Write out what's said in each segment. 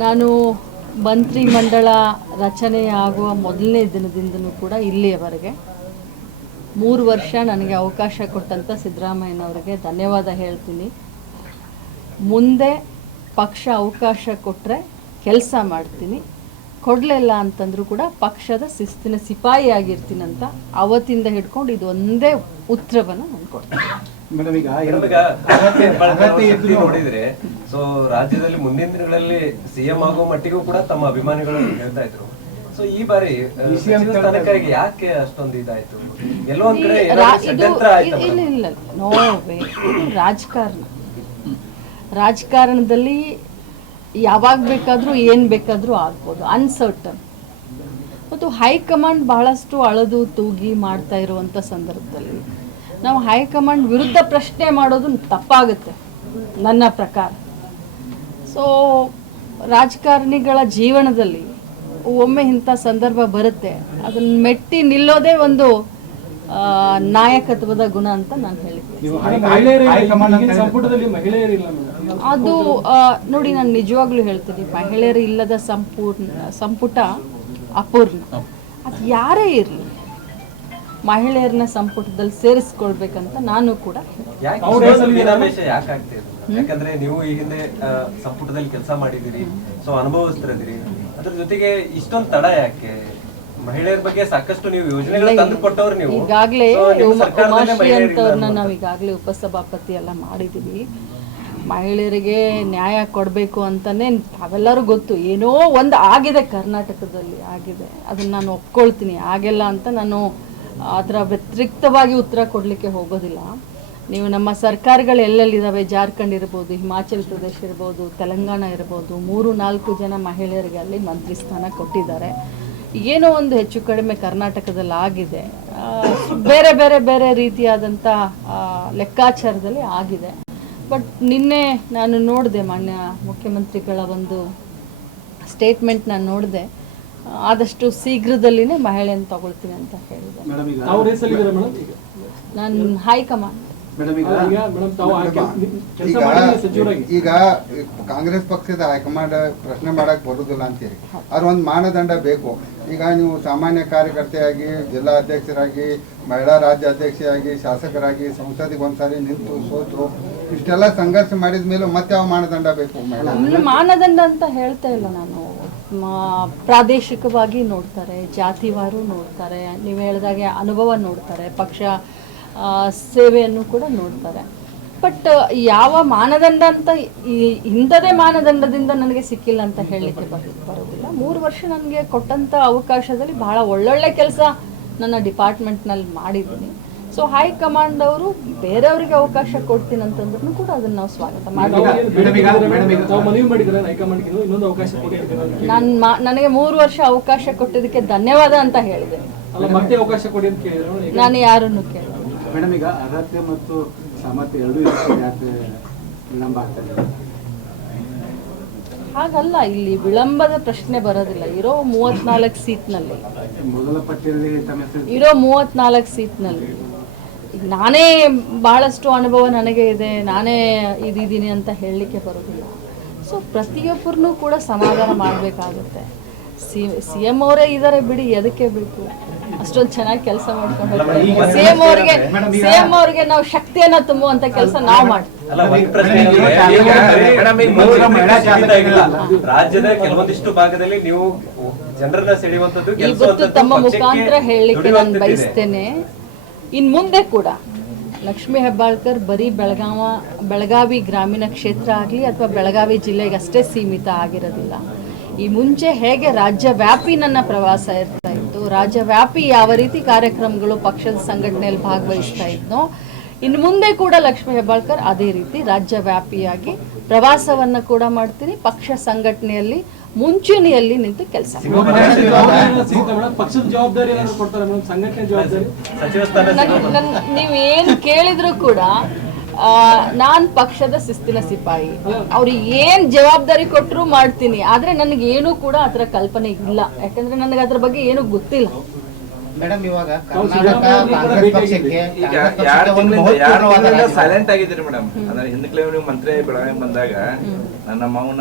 ನಾನು ಮಂತ್ರಿ ಮಂಡಲ ರಚನೆ ಆಗುವ ಮೊದಲನೇ ದಿನದಿಂದನೂ ಕೂಡ ಇಲ್ಲಿಯವರೆಗೆ 3 ವರ್ಷ ನನಗೆ ಅವಕಾಶ ಕೊಟ್ಟಂಥ ಸಿದ್ದರಾಮಯ್ಯನವರಿಗೆ ಧನ್ಯವಾದ ಹೇಳ್ತೀನಿ. ಮುಂದೆ ಪಕ್ಷ ಅವಕಾಶ ಕೊಟ್ಟರೆ ಕೆಲಸ ಮಾಡ್ತೀನಿ, ಕೊಡಲಿಲ್ಲ ಅಂತಂದರೂ ಕೂಡ ಪಕ್ಷದ ಶಿಸ್ತಿನ ಸಿಪಾಯಿ ಆಗಿರ್ತೀನಂತ ಅವತ್ತಿಂದ ಹಿಡ್ಕೊಂಡು ಇದು ಒಂದೇ ಉತ್ತರವನ್ನು ನಾನು ಕೊಡ್ತೀನಿ. ನೋಡಿದ್ರೆ ಸೊ ರಾಜ್ಯದಲ್ಲಿ ಮುಂದಿನ ದಿನಗಳಲ್ಲಿ ಸಿಎಂ ಆಗೋ ಮಟ್ಟಿಗೂ ಕೂಡ ತಮ್ಮ ಅಭಿಮಾನಿಗಳು ಹೇಳ್ತಾ ಇದ್ರು. ಸೊ ಈ ಬಾರಿ ಸ್ಥಾನಕ್ಕಾಗಿ ಯಾಕೆ ಅಷ್ಟೊಂದು ಇದಾಯ್ತು? ಎಲ್ಲೋ ಒಂದ್ ಕಡೆ ಇಲ್ಲ ನೋವೇ ರಾಜಕಾರಣದಲ್ಲಿ ಯಾವಾಗ ಬೇಕಾದ್ರೂ ಏನ್ ಬೇಕಾದ್ರೂ ಆಗ್ಬೋದು, ಅನ್ಸರ್ಟನ್. ಮತ್ತು ಹೈಕಮಾಂಡ್ ಬಹಳಷ್ಟು ಅಳದು ತೂಗಿ ಮಾಡ್ತಾ ಇರುವಂತ ಸಂದರ್ಭದಲ್ಲಿ ನಾವು ಹೈಕಮಾಂಡ್ ವಿರುದ್ಧ ಪ್ರಶ್ನೆ ಮಾಡೋದು ತಪ್ಪಾಗುತ್ತೆ ನನ್ನ ಪ್ರಕಾರ. ಸೊ ರಾಜಕಾರಣಿಗಳ ಜೀವನದಲ್ಲಿ ಒಮ್ಮೆ ಇಂಥ ಸಂದರ್ಭ ಬರುತ್ತೆ, ಅದನ್ನ ಮೆಟ್ಟಿ ನಿಲ್ಲೋದೇ ಒಂದು ನಾಯಕತ್ವದ ಗುಣ ಅಂತ ನಾನು ಹೇಳ್ತೀನಿ. ಅದು ನೋಡಿ, ನಾನು ನಿಜವಾಗ್ಲೂ ಹೇಳ್ತೀನಿ, ಮಹಿಳೆಯರು ಇಲ್ಲದ ಸಂಪುಟ ಅಪೂರ್ಣ. ಅದು ಯಾರೇ ಇರಲಿ ಮಹಿಳೆಯರನ್ನ ಸಂಪುಟದಲ್ಲಿ ಸೇರಿಸ್ಕೊಳ್ಬೇಕಂತ ನಾನು ಕೂಡ. ಯಾಕಂದ್ರೆ ನೀವು ಈ ಹಿಂದೆ ಸಂಪುಟದಲ್ಲಿ ಕೆಲಸ ಮಾಡಿದಿರಿ, ಸೊ ಅನುಭವಿಸ್ತಿದ್ದೀರಿ, ಅದ್ರ ಜೊತೆಗೆ ಇಷ್ಟೊಂದು ತಡ ಯಾಕೆ? ಮಹಿಳೆಯರ ಬಗ್ಗೆ ಸಾಕಷ್ಟು ನೀವು ಯೋಜನೆಗಳು ತಂದು ಕೊಟ್ಟವ್ರು. ನೀವು ಈಗಾಗಲೇ ಉಮಾಶ್ರೀ ಅಂತವ್ರನ್ನ ನಾವು ಈಗಾಗಲೇ ಉಪಸಭಾಪತಿ ಎಲ್ಲ ಮಾಡಿದೀವಿ. ಮಹಿಳೆಯರಿಗೆ ನ್ಯಾಯ ಕೊಡಬೇಕು ಅಂತಾನೆ ತಾವೆಲ್ಲರೂ ಗೊತ್ತು. ಏನೋ ಒಂದು ಆಗಿದೆ ಕರ್ನಾಟಕದಲ್ಲಿ, ಆಗಿದೆ, ಅದನ್ನ ನಾನು ಒಪ್ಕೊಳ್ತೀನಿ. ಆಗಿಲ್ಲ ಅಂತ ನಾನು ಅದರ ವ್ಯತಿರಿಕ್ತವಾಗಿ ಉತ್ತರ ಕೊಡಲಿಕ್ಕೆ ಹೋಗೋದಿಲ್ಲ. ನೀವು ನಮ್ಮ ಸರ್ಕಾರಗಳು ಎಲ್ಲೆಲ್ಲಿದ್ದಾವೆ, ಜಾರ್ಖಂಡ್ ಇರ್ಬೋದು, ಹಿಮಾಚಲ್ ಪ್ರದೇಶ ಇರ್ಬೋದು, ತೆಲಂಗಾಣ ಇರ್ಬೋದು, 3-4 ಜನ ಮಹಿಳೆಯರಿಗೆ ಅಲ್ಲಿ ಮಂತ್ರಿ ಸ್ಥಾನ ಕೊಟ್ಟಿದ್ದಾರೆ. ಏನೋ ಒಂದು ಹೆಚ್ಚು ಕಡಿಮೆ ಕರ್ನಾಟಕದಲ್ಲಿ ಆಗಿದೆ, ಬೇರೆ ಬೇರೆ ಬೇರೆ ರೀತಿಯಾದಂಥ ಲೆಕ್ಕಾಚಾರದಲ್ಲಿ ಆಗಿದೆ. ಬಟ್ ನಿನ್ನೆ ನಾನು ನೋಡಿದೆ, ಮಾನ್ಯ ಮುಖ್ಯಮಂತ್ರಿಗಳ ಒಂದು ಸ್ಟೇಟ್ಮೆಂಟ್ ನಾನು ನೋಡಿದೆ, ಆದಷ್ಟು ಶೀಘ್ರದಲ್ಲಿನೇ ಮಹಿಳೆಯನ್ನು ತಗೊಳ್ತೀನಿ ಅಂತ ಹೇಳಿದೆ. ನಾನು ಹೈಕಮಾಂಡ್ ಈಗ ಕಾಂಗ್ರೆಸ್ ಪಕ್ಷದ ಹೈಕಮಾಂಡ್ ಪ್ರಶ್ನೆ ಮಾಡಕ್ ಬರುದಿಲ್ಲ ಅಂತೀರಿ, ಅವ್ರ ಒಂದು ಮಾನದಂಡ ಬೇಕು. ಈಗ ನೀವು ಸಾಮಾನ್ಯ ಕಾರ್ಯಕರ್ತೆಯಾಗಿ, ಜಿಲ್ಲಾ ಅಧ್ಯಕ್ಷರಾಗಿ, ಮಹಿಳಾ ರಾಜ್ಯ ಅಧ್ಯಕ್ಷರಾಗಿ, ಶಾಸಕರಾಗಿ ಸಂಸದಿಗೆ ಒಂದ್ಸಾರಿ ನಿಂತು ಸೋತು ಇಷ್ಟೆಲ್ಲ ಸಂಘರ್ಷ ಮಾಡಿದ ಮೇಲೆ ಮತ್ತೆ ಯಾವ ಮಾನದಂಡ ಬೇಕು? ಮಾನದಂಡ ಅಂತ ಹೇಳ್ತಾ ಇಲ್ಲ ನಾನು. ಪ್ರಾದೇಶಿಕವಾಗಿ ನೋಡ್ತಾರೆ, ಜಾತಿವಾರು ನೋಡ್ತಾರೆ, ನೀವು ಹೇಳಿದಾಗೆ ಅನುಭವ ನೋಡ್ತಾರೆ, ಪಕ್ಷ ಸೇವೆಯನ್ನು ಕೂಡ ನೋಡ್ತಾರೆ. ಬಟ್ ಯಾವ ಮಾನದಂಡ ಅಂತ ಇಂಥದೇ ಮಾನದಂಡದಿಂದ ನನಗೆ ಸಿಕ್ಕಿಲ್ಲ ಅಂತ ಹೇಳಲಿಕ್ಕೆ ಬರೋದಿಲ್ಲ. 3 ವರ್ಷ ನನಗೆ ಕೊಟ್ಟಂಥ ಅವಕಾಶದಲ್ಲಿ ಬಹಳ ಒಳ್ಳೊಳ್ಳೆ ಕೆಲಸ ನನ್ನ ಡಿಪಾರ್ಟ್ಮೆಂಟ್ನಲ್ಲಿ ಮಾಡಿದ್ದೀನಿ. ಸೊ ಹೈಕಮಾಂಡ್ ಅವರು ಬೇರೆಯವರಿಗೆ ಅವಕಾಶ ಕೊಡ್ತೀನಿ ಅಂತಂದ್ರೂ ಕೂಡ ಅದನ್ನ ನಾವು ಸ್ವಾಗತ ಮಾಡ್ತೀವಿ. ನನಗೆ 3 ವರ್ಷ ಅವಕಾಶ ಕೊಟ್ಟಿದ್ದಕ್ಕೆ ಧನ್ಯವಾದ ಅಂತ ಹೇಳಿದೆ. ನಾನು ಯಾರನ್ನು ಕೇಳಿದೆ. ಮೇಡಮ್, ಈಗ ಅರ್ಹತೆ ಮತ್ತು ಸಾಮರ್ಥ್ಯ ಎರಡೂ ಯಾಕೆ ವಿಳಂಬ ಆಗ್ತದೆ? ಹಾಗಲ್ಲ, ಇಲ್ಲಿ ವಿಳಂಬದ ಪ್ರಶ್ನೆ ಬರೋದಿಲ್ಲ. ಇರೋ 34 ಸೀಟ್ನಲ್ಲಿ, ಮೊದಲ ಪಟ್ಟಿಯಲ್ಲಿ ಇರೋ 34 ಸೀಟ್ನಲ್ಲಿ ಈಗ ನಾನೇ ಬಹಳಷ್ಟು ಅನುಭವ ನನಗೆ ಇದೆ, ನಾನೇ ಇದ್ದೀನಿ ಅಂತ ಹೇಳಲಿಕ್ಕೆ ಬರೋದಿಲ್ಲ. ಸೊ ಪ್ರತಿಯೊಬ್ಬರನ್ನೂ ಕೂಡ ಸಮಾಧಾನ ಮಾಡಬೇಕಾಗುತ್ತೆ. ಸಿ ಎಂ ಅವರೇ ಇದ್ದಾರೆ ಬಿಡಿ, ಎದಕ್ಕೆ ಬೇಕು? ಅಷ್ಟೊಂದು ಚೆನ್ನಾಗಿ ಕೆಲಸ ಮಾಡ್ಕೊಂಡು ಸಿಎಂ ಅವ್ರಿಗೆ ನಾವು ಶಕ್ತಿಯನ್ನ ತುಂಬುವಂತ ಕೆಲಸ ನಾವು ಮಾಡ್ತೀವಿ. ರಾಜ್ಯದ ಕೆಲವೊಂದಿಷ್ಟು ಭಾಗದಲ್ಲಿ ನೀವು ಜನರನ್ನ ಸೆಳೆಯುವಂತದ್ದು ಇವತ್ತು ತಮ್ಮ ಮುಖಾಂತರ ಹೇಳಲಿಕ್ಕೆ ನಾನು ಬಯಸ್ತೇನೆ. ಇನ್ ಮುಂದೆ ಕೂಡ ಲಕ್ಷ್ಮೀ ಹೆಬ್ಬಾಳ್ಕರ್ ಬರೀ ಬೆಳಗಾವಿ ಗ್ರಾಮೀಣ ಕ್ಷೇತ್ರ ಆಗಲಿ ಅಥವಾ ಬೆಳಗಾವಿ ಜಿಲ್ಲೆಗೆ ಅಷ್ಟೇ ಸೀಮಿತ ಆಗಿರೋದಿಲ್ಲ. ಈ ಮುಂಚೆ ಹೇಗೆ ರಾಜ್ಯವ್ಯಾಪಿ ನನ್ನ ಪ್ರವಾಸ ಇರ್ತಾ ಇತ್ತು, ರಾಜ್ಯವ್ಯಾಪಿ ಯಾವ ರೀತಿ ಕಾರ್ಯಕ್ರಮಗಳು ಪಕ್ಷದ ಸಂಘಟನೆಯಲ್ಲಿ ಭಾಗವಹಿಸ್ತಾ ಇದ್ನೋ, ಇನ್ನು ಮುಂದೆ ಕೂಡ ಲಕ್ಷ್ಮೀ ಹೆಬ್ಬಾಳ್ಕರ್ ಅದೇ ರೀತಿ ರಾಜ್ಯವ್ಯಾಪಿಯಾಗಿ ಪ್ರವಾಸವನ್ನ ಕೂಡ ಮಾಡ್ತೀನಿ. ಪಕ್ಷ ಸಂಘಟನೆಯಲ್ಲಿ ಮುಂಚೂಣಿಯಲ್ಲಿ ನಿಂತು ಕೆಲಸ ನೀವು ಏನು ಕೇಳಿದ್ರು ಕೂಡ ನಾನ್ ಪಕ್ಷದ ಶಿಸ್ತಿನ ಸಿಪಾಯಿ. ಅವ್ರಿಗೆ ಏನ್ ಜವಾಬ್ದಾರಿ ಕೊಟ್ಟರು ಮಾಡ್ತೀನಿ. ಆದ್ರೆ ನನಗೆ ಏನು ಕೂಡ ಅದರ ಕಲ್ಪನೆ ಇಲ್ಲ, ಯಾಕಂದ್ರೆ ನನಗೆ ಅದ್ರ ಬಗ್ಗೆ ಏನು ಗೊತ್ತಿಲ್ಲ. ಮೇಡಮ್ ಇವಾಗ ಕರ್ನಾಟಕ ಕಾಂಗ್ರೆಸ್ ಪಕ್ಷಕ್ಕೆ ಈಗ 2 ತಿಂಗಳಿಂದ ಸೈಲೆಂಟ್ ಆಗಿದ್ದೀರಿ ಮೇಡಮ್. ಅಂದ್ರೆ ಹಿಂದಕ್ಕೆ ನೀವು ಮಂತ್ರಿ ಬೆಳಗಾವಿ ಬಂದಾಗ ನನ್ನ ಮೌನ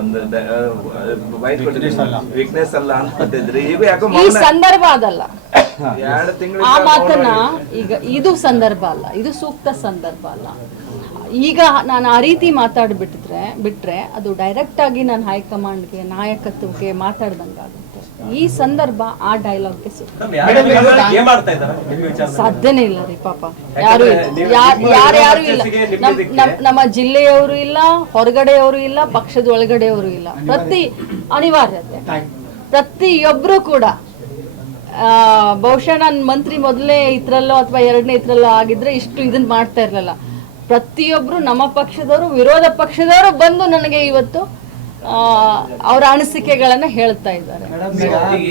ಒಂದು ವೈಟ್ ವೀಕ್ನೆಸ್ ಅಲ್ಲ ಅಂತಿದ್ರಿ. ಈಗ ಯಾಕೋ ಈ ಸಂದರ್ಭ ಅದಲ್ಲ, 2 ತಿಂಗಳ ಆ ಮಾತನ್ನ ಈಗ ಇದು ಸಂದರ್ಭ ಅಲ್ಲ, ಇದು ಸೂಕ್ತ ಸಂದರ್ಭ ಅಲ್ಲ. ಈಗ ನಾನು ಆ ರೀತಿ ಬಿಟ್ರೆ ಅದು ಡೈರೆಕ್ಟ್ ಆಗಿ ನಾನು ಹೈಕಮಾಂಡ್ಗೆ ನಾಯಕತ್ವಕ್ಕೆ ಮಾತಾಡ್ದಂಗಾಗುತ್ತೆ. ಈ ಸಂದರ್ಭ ಆ ಡೈಲಾಗ್ಗೆ ಸಾಧ್ಯನೇ ಇಲ್ಲ ರೀ ಪಾಪ. ಯಾರು ಯಾರು ಇಲ್ಲ, ನಮ್ಮ ಜಿಲ್ಲೆಯವರು ಇಲ್ಲ, ಹೊರಗಡೆಯವರು ಇಲ್ಲ, ಪಕ್ಷದ ಒಳಗಡೆಯವರು ಇಲ್ಲ. ಅನಿವಾರ್ಯತೆ ಪ್ರತಿಯೊಬ್ರು ಕೂಡ ಬಹುಶಃ ನಾನು ಮಂತ್ರಿ ಮೊದಲನೇ ಇದ್ರಲ್ಲೋ ಅಥವಾ 2ನೇ ಇದ್ರಲ್ಲೋ ಆಗಿದ್ರೆ ಇಷ್ಟು ಇದನ್ನ ಮಾಡ್ತಾ ಇರಲಿಲ್ಲ. ಪ್ರತಿಯೊಬ್ರು ನಮ್ಮ ಪಕ್ಷದವರು, ವಿರೋಧ ಪಕ್ಷದವರು ಬಂದು ನನಗೆ ಇವತ್ತು ಅವರ ಅನಿಸಿಕೆಗಳನ್ನ ಹೇಳ್ತಾ ಇದ್ದಾರೆ.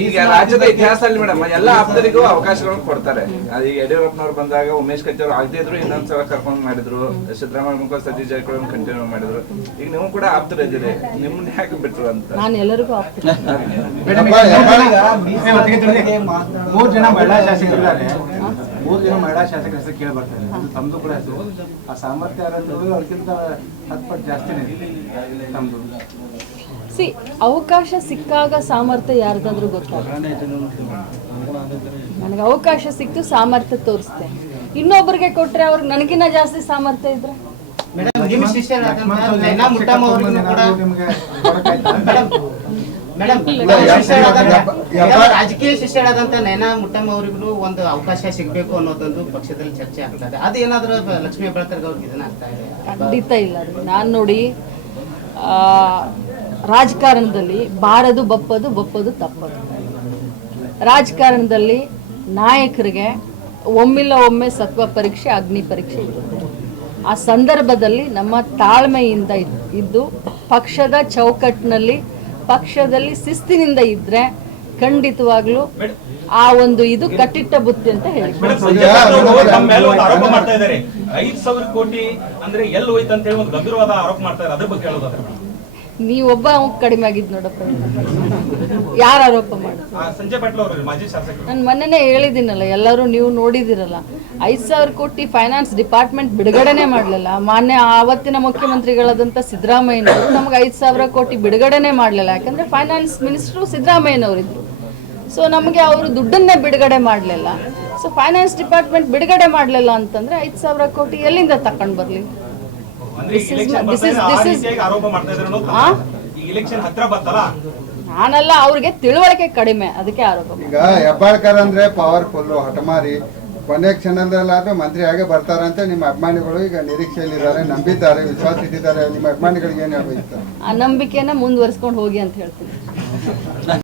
ಈಗ ರಾಜ್ಯದ ಇತಿಹಾಸದಲ್ಲಿ ಮೇಡಮ್ ಎಲ್ಲ ಆಪ್ತರಿಗೂ ಅವಕಾಶಗಳನ್ನು ಕೊಡ್ತಾರೆ. ಈಗ ಯಡಿಯೂರಪ್ಪನವ್ರು ಬಂದಾಗ ಉಮೇಶ್ ಕತ್ತಿ ಅವರು ಆಗದೇ ಇದ್ರು ಇನ್ನೊಂದ್ಸಲ ಕರ್ಕೊಂಡು ಮಾಡಿದ್ರು. ಸಿದ್ದರಾಮಯ್ಯ ಮುಖ ಸತೀಶ್ ಜಾರಕಿಹೊಳಿ ಕಂಟಿನ್ಯೂ ಮಾಡಿದ್ರು. ಈಗ ನೀವು ಕೂಡ ಆಪ್ತರು ಇದ್ದೀರಿ, ನಿಮ್ಮನ್ನ ಯಾಕೆ ಬಿಟ್ರು ಅಂತ ನಾನು ಎಲ್ಲರಿಗೂ ಆಗ್ತೀನಿ. 3 ಜನ ಮಹಿಳಾ ಶಾಸಕರಿದ್ದಾರೆ. 3 ಜನ ಮಹಿಳಾ ಶಾಸಕರ ಹೆಸರು ಕೇಳಿ ಬರ್ತಾರೆ. ಇದು ತಮ್ದು ಕೂಡ ಹೆಸರು. ಆ ಸಾಮರ್ಥ್ಯ ಯಾರಂದ್ರೆ ಅವ್ರಿಗಿಂತ 10 ಪಟ್ಟು ಜಾಸ್ತಿನೇ ತಮ್ದು. ಅವಕಾಶ ಸಿಕ್ಕಾಗ ಸಾಮರ್ಥ್ಯ ಯಾರ್ದಾದ್ರೂ ಗೊತ್ತಾಗುತ್ತೆ. ನನಗೆ ಅವಕಾಶ ಸಿಕ್ತು, ಸಾಮರ್ಥ್ಯ ತೋರಿಸ್ತೆ. ಇನ್ನೊಬ್ಬರಿಗೆ ಕೊಟ್ರೆ ಅವ್ರಿಗೆ ನನಗಿನ್ನ ಜಾಸ್ತಿ ಸಾಮರ್ಥ್ಯ ಇದ್ರೆ ರಾಜಕೀಯ ಶಿಷ್ಯರಾದಂತ ನಯನಾ ಮುಟ್ಟಮ್ಮ ಅವ್ರಿಗೂ ಒಂದು ಅವಕಾಶ ಸಿಗ್ಬೇಕು ಅನ್ನೋದೊಂದು ಪಕ್ಷದಲ್ಲಿ ಚರ್ಚೆ ಆಗ್ತದೆ. ಅದು ಏನಾದ್ರೂ ಲಕ್ಷ್ಮೀ ಹೆಬ್ಬಾಳ್ಕರ್ ಅವ್ರಿಗೆ ಇದನ್ನ ಆಗ್ತಾ ಇದೆ? ಖಂಡಿತ ಇಲ್ಲ ರೀ. ನಾನು ನೋಡಿ, ರಾಜಕಾರಣದಲ್ಲಿ ಬಾರದು ಬಪ್ಪದು, ಬಪ್ಪದು ತಪ್ಪದು. ರಾಜಕಾರಣದಲ್ಲಿ ನಾಯಕರಿಗೆ ಒಮ್ಮಿಲ್ಲ ಒಮ್ಮೆ ಸತ್ವ ಪರೀಕ್ಷೆ, ಅಗ್ನಿ ಪರೀಕ್ಷೆ ಇರುತ್ತೆ. ಆ ಸಂದರ್ಭದಲ್ಲಿ ನಮ್ಮ ತಾಳ್ಮೆಯಿಂದ ಇದ್ದು ಪಕ್ಷದ ಚೌಕಟ್ಟಿನಲ್ಲಿ, ಪಕ್ಷದಲ್ಲಿ ಶಿಸ್ತಿನಿಂದ ಇದ್ರೆ ಖಂಡಿತವಾಗ್ಲೂ ಆ ಒಂದು ಇದು ಕಟ್ಟಿಟ್ಟ ಬುತ್ತಿ ಅಂತ ಹೇಳಿ. 5,000 ಕೋಟಿ ಅಂದ್ರೆ ಎಲ್ಲಿ ಹೋಯ್ತು ಅಂತ ಹೇಳಿ ಒಂದು ಗಂಭೀರವಾದ ಆರೋಪ ಮಾಡ್ತಾರೆ. ಅದ್ರ ಬಗ್ಗೆ ಹೇಳೋದಾದ್ರೆ ನೀವೊಬ್ಬ ಕಡಿಮೆ ಆಗಿದ್ ನೋಡಪ್ಪ. ಯಾರು ಆರೋಪ ಮಾಡಿದ್ರು? ಸಂಜಯ್ ಪಾಟೀಲ್ ಅವರು ಮಾಜಿ ಶಾಸಕರು. ನಾನು ಮೊನ್ನೆನೇ ಹೇಳಿದ್ದೀನಲ್ಲ, ಎಲ್ಲರೂ ನೀವು ನೋಡಿದಿರಲ್ಲ. 5,000 ಕೋಟಿ ಫೈನಾನ್ಸ್ ಡಿಪಾರ್ಟ್ಮೆಂಟ್ ಬಿಡುಗಡೆನೆ ಮಾಡಲಿಲ್ಲ. ಆವತ್ತಿನ ಮುಖ್ಯಮಂತ್ರಿಗಳಾದಂಥ ಸಿದ್ದರಾಮಯ್ಯನವರು ನಮ್ಗೆ 5,000 ಕೋಟಿ ಬಿಡುಗಡೆನೆ ಮಾಡಲಿಲ್ಲ. ಯಾಕಂದ್ರೆ ಫೈನಾನ್ಸ್ ಮಿನಿಸ್ಟ್ರು ಸಿದ್ದರಾಮಯ್ಯನವರಿದ್ರು. ಸೊ ನಮಗೆ ಅವರು ದುಡ್ಡನ್ನೇ ಬಿಡುಗಡೆ ಮಾಡಲಿಲ್ಲ. ಸೊ ಫೈನಾನ್ಸ್ ಡಿಪಾರ್ಟ್ಮೆಂಟ್ ಬಿಡುಗಡೆ ಮಾಡಲಿಲ್ಲ ಅಂತಂದ್ರೆ 5,000 ಕೋಟಿ ಎಲ್ಲಿಂದ ತಕೊಂಡ್ ಬರ್ಲಿ? ನಾನಲ್ಲ, ಅವ್ರಿಗೆ ತಿಳುವಳಿಕೆ ಕಡಿಮೆ, ಅದಕ್ಕೆ ಆರೋಪ. ಈಗ ಹೆಬ್ಬಾಳ್ಕರ್ ಅಂದ್ರೆ ಪವರ್ಫುಲ್, ಹಠಮಾರಿ. ಕೊನೆ ಕ್ಷಣದಲ್ಲಾದ್ರೂ ಮಂತ್ರಿ ಆಗೇ ಬರ್ತಾರಂತೆ ನಿಮ್ಮ ಅಭಿಮಾನಿಗಳು ಈಗ ನಿರೀಕ್ಷೆಯಲ್ಲಿದ್ದಾರೆ, ನಂಬಿದ್ದಾರೆ, ವಿಶ್ವಾಸ ಇಟ್ಟಿದ್ದಾರೆ. ನಿಮ್ಮ ಅಭಿಮಾನಿಗಳಿಗೆ ಏನ್ ಹೇಳ್ಬೇಕು? ಆ ನಂಬಿಕೆನ ಮುಂದುವರಿಸ್ಕೊಂಡು ಹೋಗಿ ಅಂತ ಹೇಳ್ತೀನಿ.